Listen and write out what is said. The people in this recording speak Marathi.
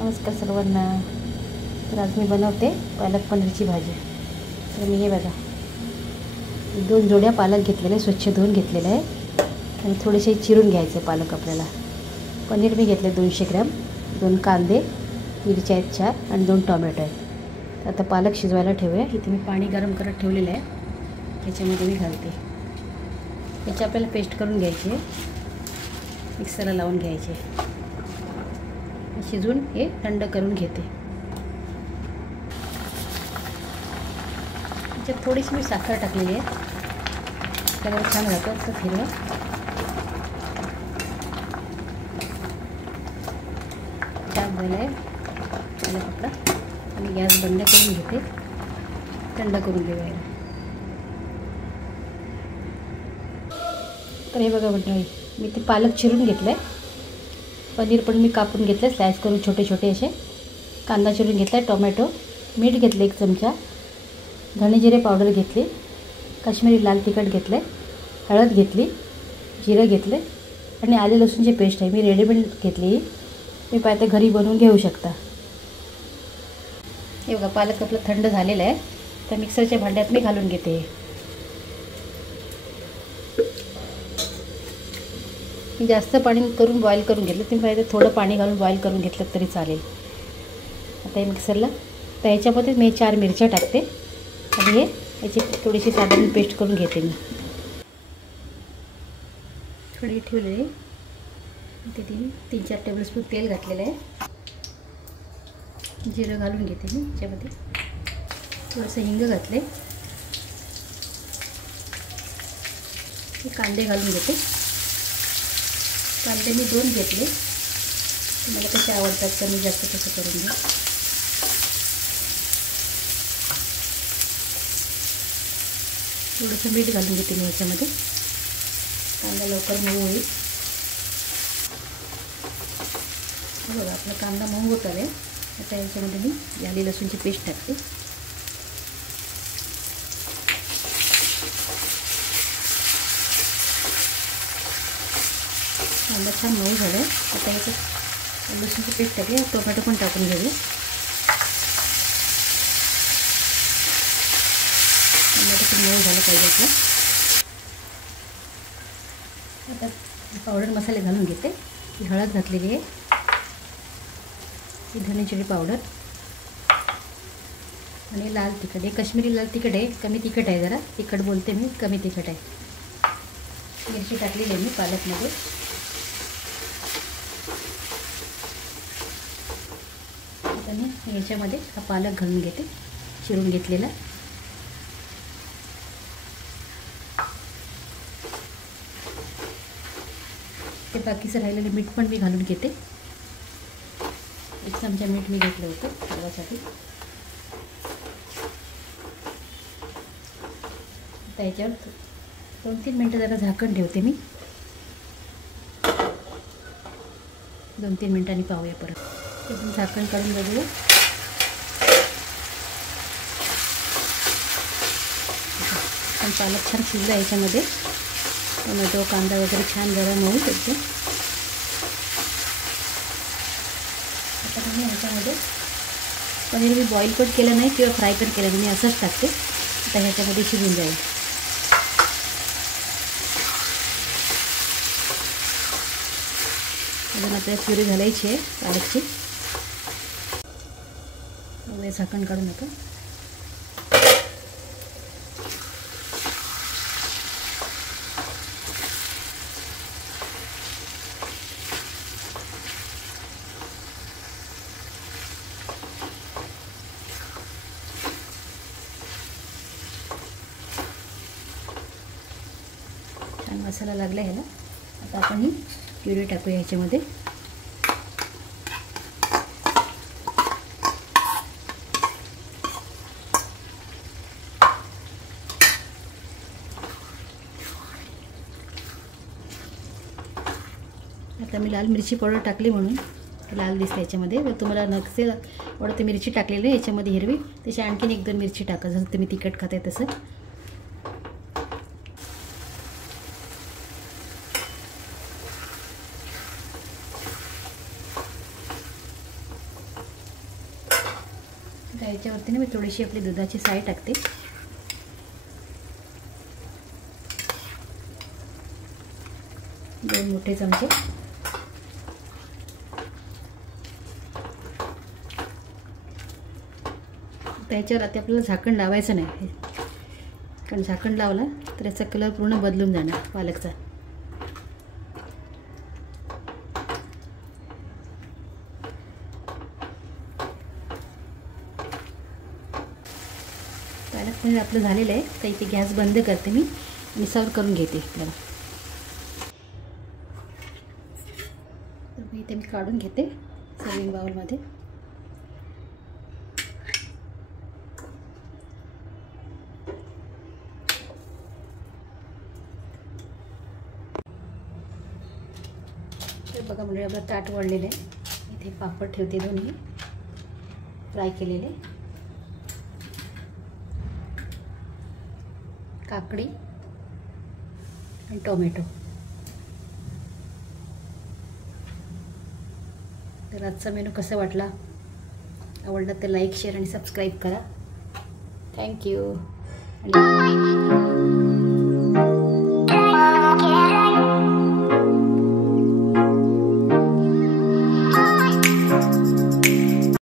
नमस्कार सर्वांना. तर आज मी बनवते पालक पनीरची भाजी. तर मी हे बघा 2 जोड्या पालक घेतलेले, स्वच्छ धुवून घेतलेले आहे आणि थोडेसे चिरून घ्यायचे पालक आपल्याला. पनीर मी घेतले 200 ग्रॅम, 2 कांदे, मिरच्या आहेत 4 आणि 2 टोमॅटो आहे. आता पालक शिजवायला ठेवूया. इथे मी पाणी गरम करत ठेवलेलं आहे, त्याच्यामध्ये मी घालते. याची आपल्याला पेस्ट करून घ्यायची आहे, मिक्सरला लावून घ्यायचे. शिजवून हे थंड करून घेते. त्याच्यात थोडीशी मी साखर टाकलेली आहे, त्यामुळे छान राहतं. असं फिरवा. छान झालं आहे त्याला कपडा आणि गॅस बंद करून घेते. थंड करून घेऊया. तर हे बघा मंडळी, मी ते पालक चिरून घेतलं आहे. पनीर पण मी कापून घेतलं, स्लाइस करून छोटे छोटे असे. कांदा चिरून घेतला आहे, टोमॅटो, मीठ घेतलं 1 चमचा, धणे जिरे पावडर घेतली, काश्मीरी लाल तिखट घेतलं आहे, हळद घेतली, जिरं घेतलं आणि आले लसूणची पेस्ट आहे. मी रेडीमेड घेतली, मी पाहिजे घरी बनवून घेऊ शकता. हे बघा पालक आपलं थंड झालेलं आहे, तर मिक्सरच्या भांड्यात मी घालून घेते. मी जास्त पाणी करून बॉईल करून घेतलं, तुम्ही पाहिजे थोडं पाणी घालून बॉईल करून घेतलं तरी चालेल. आता हे मिक्सरला, तर ह्याच्यामध्ये मी 4 मिरच्या टाकते आणि हे याची थोडीशी साधारण पेस्ट करून घेते. मी थोडी ठेवलेली, ते 3-4 टेबलस्पून तेल घातलेलं आहे. जिरं घालून घेते मी याच्यामध्ये, थोडंसं हिंग घातले, कांदे घालून घेते. कांदे मी 2 घेतले, मला कसे आवडतात कमी जास्त कसं करून घ्या. थोडंसं मीठ घालून घेते मी याच्यामध्ये, कांदा लवकर मऊ होईल. बघा आपला कांदा मऊ होत आला आहे. आता याच्यामध्ये मी आले लसूणची पेस्ट टाकते. कांदा छान मऊ झाला आहे. आता याच्यात लसूणची पेस्ट टाकली, टोमॅटो पण टाकून घेऊया. टोमॅटो पण मऊ झालं पाहिजे आपलं. आता पावडर मसाले घालून घेते. ही हळद घातलेली आहे, ही धने जिरे पावडर आणि लाल तिखट. हे काश्मीरी लाल तिखट आहे, कमी तिखट आहे, जरा तिखट बोलते मी, कमी तिखट आहे. मिरची टाकलेली आहे मी पालकमध्ये. आता मी याच्यामध्ये हा पालक घालून घेते, चिरून घेतलेला. ते बाकीचं राहिलेलं मीठ पण मी घालून घेते. 1 चमचा मीठ मी घेतलं होतं सर्वासाठी. आता याच्यावर 2-3 मिनटं जरा झाकण ठेवते मी. 2-3 मिनटांनी पाहूया परत. एकदम झाकण काढून बघूया. पण पालक छान शिजला याच्यामध्ये. टोमॅटो कांदा वगैरे छान गरम होईल एकदम. आता मी ह्याच्यामध्ये पनीर मी बॉईल पण केलं नाही किंवा फ्राय पण केलं नाही, मी असंच टाकते. आता ह्याच्यामध्ये शिजून जाईल. अजून आपल्याला प्युरी घालायची आहे पालकची. झाकण काढू नका. छान मसाला लागला ह्याला. आता आपण ही प्युरी टाकूया ह्याच्यामध्ये. आता मी लाल मिरची पावडर टाकली म्हणून लाल दिसते याच्यामध्ये. जर तुम्हाला नसेल आवडत मिरची टाकलेली आहे याच्यामध्ये हिरवी, तशी आणखीन 1-2 मिरची टाका, जसं तुम्ही तिखट खाताय तसं. तर याच्यावरती ना मी थोडीशी आपली दुधाची साय टाकते. दोन मोठे चमचे. त्याच्यावर आता आपल्याला झाकण लावायचं नाही, कारण झाकण लावला तर याचा कलर पूर्ण बदलून जाणार पालकचा. पालक पनीर आपलं झालेलं आहे. तर इथे गॅस बंद करते मी आणि सर्व करून घेते आपल्याला. तर इथे मी काढून घेते सर्विंग बाउलमध्ये. तर बघा म्हणजे आपलं ताट वाढलेलं आहे. इथे पापड ठेवते दोन्ही फ्राय केलेले, काकडी आणि टोमॅटो. तर आजचा मेनू कसा वाटला, आवडला तर लाईक शेअर आणि सबस्क्राईब करा. थँक्यू.